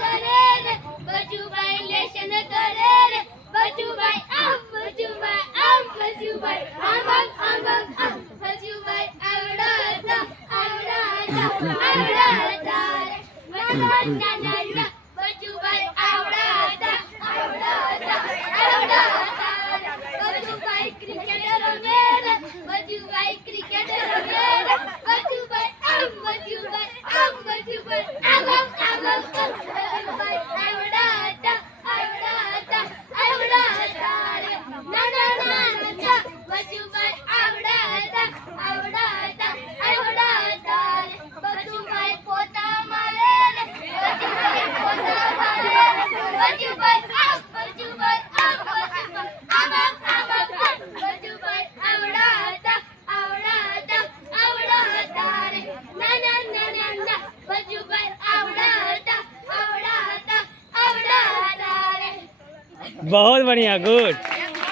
કરે રે બચુભાઈ લેશન કરે રે બચુભાઈ આમ બચુભાઈ આમ બચુભાઈ આવડતા બચુભાઈ આવડતા બચુભાઈ ક્રિકેટ રમે રે બચુભાઈ ક્રિકેટ રમે રે બચુભાઈ આમ બચુભાઈ આવડતા બચુભાઈ આવડતા બચુભાઈ પોતા મારે રે બચુભાઈ પોતા મારે બચુભાઈ આમ બચુભાઈ આવડતા રે ના બચુભાઈ આવડતા રે। बहुत बढ़िया, गुड।